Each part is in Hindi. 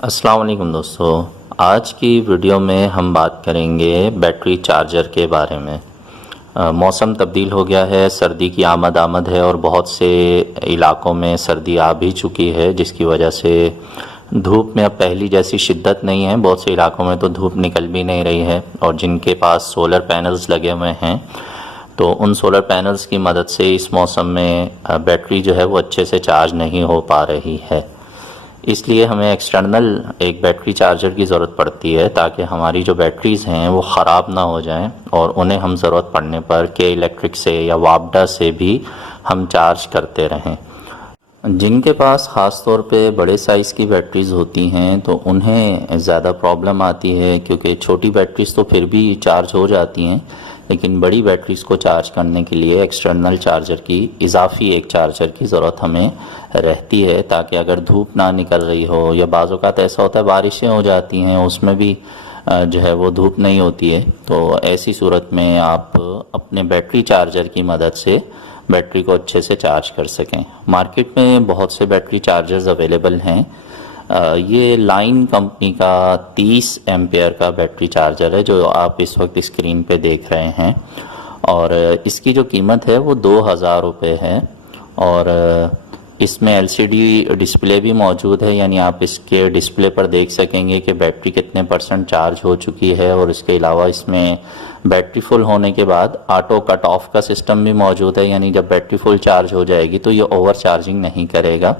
अस्सलाम वालेकुम दोस्तों। आज की वीडियो में हम बात करेंगे बैटरी चार्जर के बारे में। मौसम तब्दील हो गया है, सर्दी की आमद है और बहुत से इलाक़ों में सर्दी आ भी चुकी है, जिसकी वजह से धूप में अब पहली जैसी शिद्दत नहीं है। बहुत से इलाक़ों में तो धूप निकल भी नहीं रही है और जिनके पास सोलर पैनल्स लगे हुए हैं तो उन सोलर पैनल्स की मदद से इस मौसम में बैटरी जो है वो अच्छे से चार्ज नहीं हो पा रही है। इसलिए हमें एक्सटर्नल एक बैटरी चार्जर की ज़रूरत पड़ती है ताकि हमारी जो बैटरीज़ हैं वो ख़राब ना हो जाएं और उन्हें हम ज़रूरत पड़ने पर के इलेक्ट्रिक से या वापडा से भी हम चार्ज करते रहें। जिनके पास ख़ास तौर पे बड़े साइज़ की बैटरीज़ होती हैं तो उन्हें ज़्यादा प्रॉब्लम आती है, क्योंकि छोटी बैटरीज़ तो फिर भी चार्ज हो जाती हैं, लेकिन बड़ी बैटरीज़ को चार्ज करने के लिए एक्सटर्नल चार्जर की इजाफ़ी एक चार्जर की ज़रूरत हमें रहती है, ताकि अगर धूप ना निकल रही हो या बाज़ औक़ात ऐसा होता है बारिशें हो जाती हैं, उसमें भी जो है वो धूप नहीं होती है, तो ऐसी सूरत में आप अपने बैटरी चार्जर की मदद से बैटरी को अच्छे से चार्ज कर सकें। मार्केट में बहुत से बैटरी चार्जर्स अवेलेबल हैं। ये लाइन कंपनी का 30 एम्पेयर का बैटरी चार्जर है जो आप इस वक्त स्क्रीन पे देख रहे हैं, और इसकी जो कीमत है वो 2000 रुपये है। और इसमें एलसीडी डिस्प्ले भी मौजूद है, यानी आप इसके डिस्प्ले पर देख सकेंगे कि बैटरी कितने % चार्ज हो चुकी है। और इसके अलावा इसमें बैटरी फुल होने के बाद ऑटो कट ऑफ का सिस्टम भी मौजूद है, यानी जब बैटरी फुल चार्ज हो जाएगी तो ये ओवर चार्जिंग नहीं करेगा।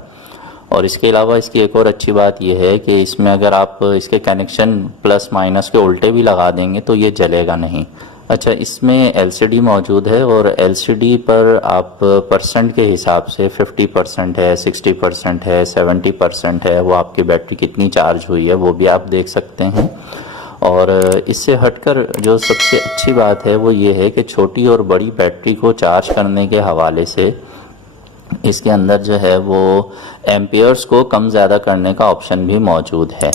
और इसके अलावा इसकी एक और अच्छी बात यह है कि इसमें अगर आप इसके कनेक्शन प्लस माइनस के उल्टे भी लगा देंगे तो ये जलेगा नहीं। अच्छा, इसमें एलसीडी मौजूद है और एलसीडी पर आप % के हिसाब से 50% है, 60% है, 70% है, वो आपकी बैटरी कितनी चार्ज हुई है वो भी आप देख सकते हैं। और इससे हटकर जो सबसे अच्छी बात है वो ये है कि छोटी और बड़ी बैटरी को चार्ज करने के हवाले से इसके अंदर जो है वो एम्पियर्स को कम ज़्यादा करने का ऑप्शन भी मौजूद है।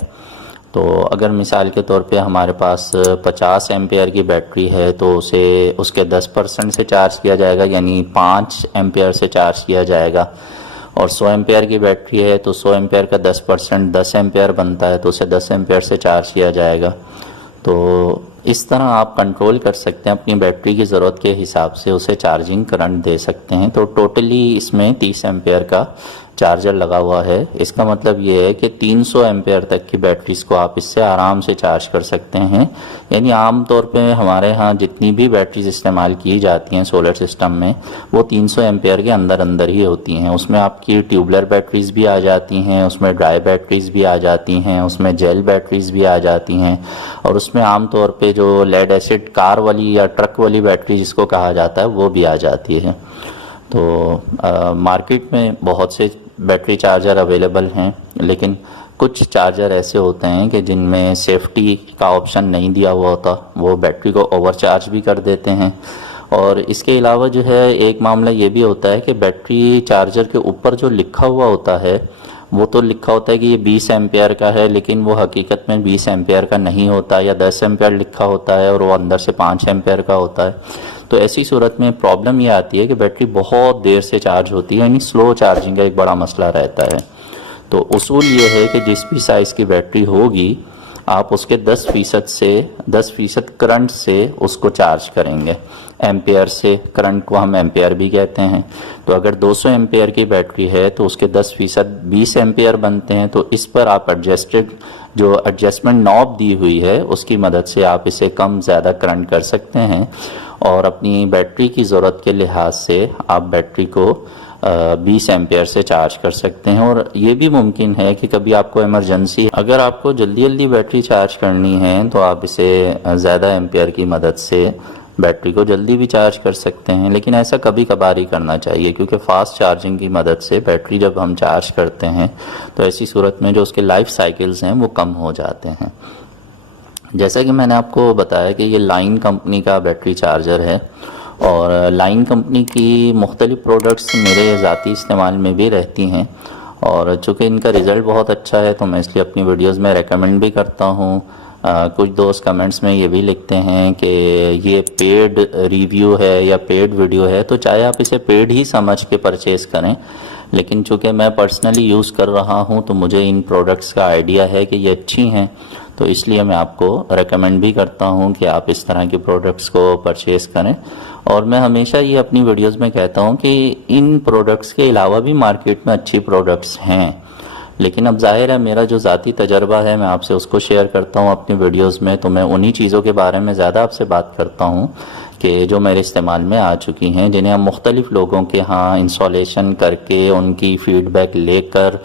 तो अगर मिसाल के तौर पे हमारे पास 50 एम्पियर की बैटरी है तो उसे उसके 10% से चार्ज किया जाएगा, यानी 5 एम्पियर से चार्ज किया जाएगा। और 100 एम्पियर की बैटरी है तो 100 एम्पियर का 10% 10 एम्पियर बनता है, तो उसे 10 एम्पियर से चार्ज किया जाएगा। तो इस तरह आप कंट्रोल कर सकते हैं, अपनी बैटरी की ज़रूरत के हिसाब से उसे चार्जिंग करंट दे सकते हैं। तो टोटली इसमें 30 एम्पियर का चार्जर लगा हुआ है। इसका मतलब ये है कि 300 एम्पियर तक की बैटरीज को आप इससे आराम से चार्ज कर सकते हैं। यानी आम तौर पे हमारे यहाँ जितनी भी बैटरीज इस्तेमाल की जाती हैं सोलर सिस्टम में वो 300 एम्पियर के अंदर अंदर ही होती हैं। उसमें आपकी ट्यूबलर बैटरीज भी आ जाती हैं, उसमें ड्राई बैटरीज भी आ जाती हैं, उसमें जेल बैटरीज भी आ जाती हैं, और उसमें आम तौर पे जो लेड एसिड कार वाली या ट्रक वाली बैटरी जिसको कहा जाता है वो भी आ जाती है। तो मार्केट में बहुत से बैटरी चार्जर अवेलेबल हैं, लेकिन कुछ चार्जर ऐसे होते हैं कि जिनमें सेफ्टी का ऑप्शन नहीं दिया हुआ होता, वो बैटरी को ओवरचार्ज भी कर देते हैं। और इसके अलावा जो है एक मामला ये भी होता है कि बैटरी चार्जर के ऊपर जो लिखा हुआ होता है वो तो लिखा होता है कि ये 20 एम्पेयर का है, लेकिन वो हकीकत में 20 एम्पेयर का नहीं होता, या 10 एम्पेयर लिखा होता है और वो अंदर से 5 एम्पेयर का होता है। तो ऐसी सूरत में प्रॉब्लम ये आती है कि बैटरी बहुत देर से चार्ज होती है, यानी स्लो चार्जिंग का एक बड़ा मसला रहता है। तो उसूल ये है कि जिस भी साइज़ की बैटरी होगी आप उसके 10% करंट से उसको चार्ज करेंगे। एम्पेयर से, करंट को हम एम्पेयर भी कहते हैं। तो अगर 200 एम्पेयर की बैटरी है तो उसके 10% 20 एम्पेयर बनते हैं। तो इस पर आप जो एडजस्टमेंट नॉब दी हुई है उसकी मदद से आप इसे कम ज़्यादा करंट कर सकते हैं, और अपनी बैटरी की ज़रूरत के लिहाज से आप बैटरी को 20 एम्पेयर से चार्ज कर सकते हैं। और ये भी मुमकिन है कि कभी आपको इमरजेंसी, अगर आपको जल्दी जल्दी बैटरी चार्ज करनी है तो आप इसे ज़्यादा एम्पेयर की मदद से बैटरी को जल्दी भी चार्ज कर सकते हैं। लेकिन ऐसा कभी कभार ही करना चाहिए, क्योंकि फ़ास्ट चार्जिंग की मदद से बैटरी जब हम चार्ज करते हैं तो ऐसी सूरत में जो उसके लाइफ साइकिल्स हैं वो कम हो जाते हैं। जैसा कि मैंने आपको बताया कि ये लाइन कंपनी का बैटरी चार्जर है, और लाइन कंपनी की मुख्तलिफ़ प्रोडक्ट्स मेरे ज़ाती इस्तेमाल में भी रहती हैं, और चूँकि इनका रिज़ल्ट बहुत अच्छा है तो मैं इसलिए अपनी वीडियोस में रेकमेंड भी करता हूँ। कुछ दोस्त कमेंट्स में ये भी लिखते हैं कि ये पेड रिव्यू है या पेड वीडियो है, तो चाहे आप इसे पेड ही समझ के परचेज़ करें, लेकिन चूँकि मैं पर्सनली यूज़ कर रहा हूँ तो मुझे इन प्रोडक्ट्स का आइडिया है कि ये अच्छी हैं, तो इसलिए मैं आपको रेकमेंड भी करता हूँ कि आप इस तरह के प्रोडक्ट्स को परचेज़ करें। और मैं हमेशा ये अपनी वीडियोस में कहता हूँ कि इन प्रोडक्ट्स के अलावा भी मार्केट में अच्छी प्रोडक्ट्स हैं, लेकिन अब जाहिर है मेरा जो ज़ाती तजर्बा है मैं आपसे उसको शेयर करता हूँ अपनी वीडियोस में, तो मैं उन्हीं चीज़ों के बारे में ज़्यादा आपसे बात करता हूँ कि जो मेरे इस्तेमाल में आ चुकी हैं, जिन्हें हम मुख्तलिफ़ लोगों के यहाँ इंस्टॉलेशन करके उनकी फ़ीडबैक लेकर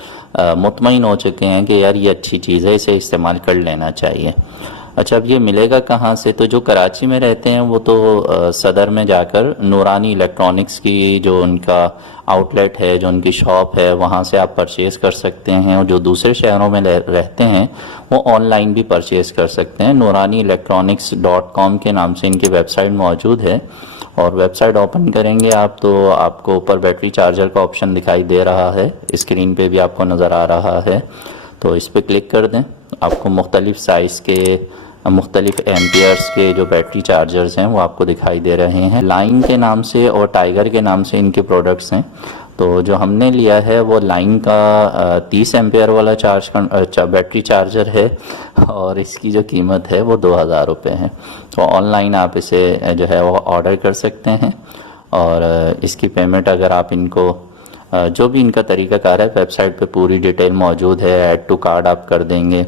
मुतमईन हो चुके हैं कि यार ये अच्छी चीज़ है, इसे इस्तेमाल कर लेना चाहिए। अच्छा, अब ये मिलेगा कहाँ से? तो जो कराची में रहते हैं वो तो सदर में जाकर नूरानी इलेक्ट्रॉनिक्स की जो उनका आउटलेट है, जो उनकी शॉप है, वहाँ से आप परचेज़ कर सकते हैं। और जो दूसरे शहरों में रहते हैं वो ऑनलाइन भी परचेज़ कर सकते हैं। नूरानी electronics.com के नाम से इनकी वेबसाइट मौजूद है, और वेबसाइट ओपन करेंगे आप तो आपको ऊपर बैटरी चार्जर का ऑप्शन दिखाई दे रहा है, स्क्रीन पे भी आपको नज़र आ रहा है, तो इस पर क्लिक कर दें। आपको मुख्तलिफ़ साइज़ के मुख्तलिफ़ एम्पियर्स के जो बैटरी चार्जर्स हैं वो आपको दिखाई दे रहे हैं। लाइन के नाम से और टाइगर के नाम से इनके प्रोडक्ट्स हैं। तो जो हमने लिया है वो लाइन का 30 एम्पियर वाला बैटरी चार्जर है, और इसकी जो कीमत है वो 2000 रुपये है। तो ऑनलाइन आप इसे जो है वो ऑर्डर कर सकते हैं, और इसकी पेमेंट अगर आप इनको जो भी इनका तरीक़ाकार है वेबसाइट पे पूरी डिटेल मौजूद है, ऐड टू कार्ड आप कर देंगे,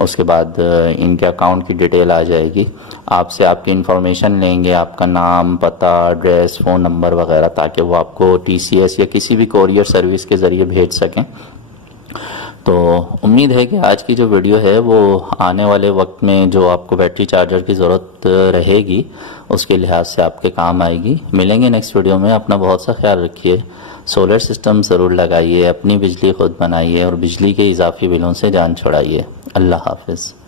उसके बाद इनके अकाउंट की डिटेल आ जाएगी। आपसे आपकी इन्फॉर्मेशन लेंगे, आपका नाम, पता, एड्रेस, फ़ोन नंबर वगैरह, ताकि वो आपको TCS या किसी भी कोरियर सर्विस के ज़रिए भेज सकें। तो उम्मीद है कि आज की जो वीडियो है वो आने वाले वक्त में जो आपको बैटरी चार्जर की ज़रूरत रहेगी उसके लिहाज से आपके काम आएगी। मिलेंगे नेक्स्ट वीडियो में। अपना बहुत सा ख्याल रखिए। सोलर सिस्टम ज़रूर लगाइए, अपनी बिजली खुद बनाइए और बिजली के इजाफी बिलों से जान छुड़ाइए। अल्लाह हाफ़िज़।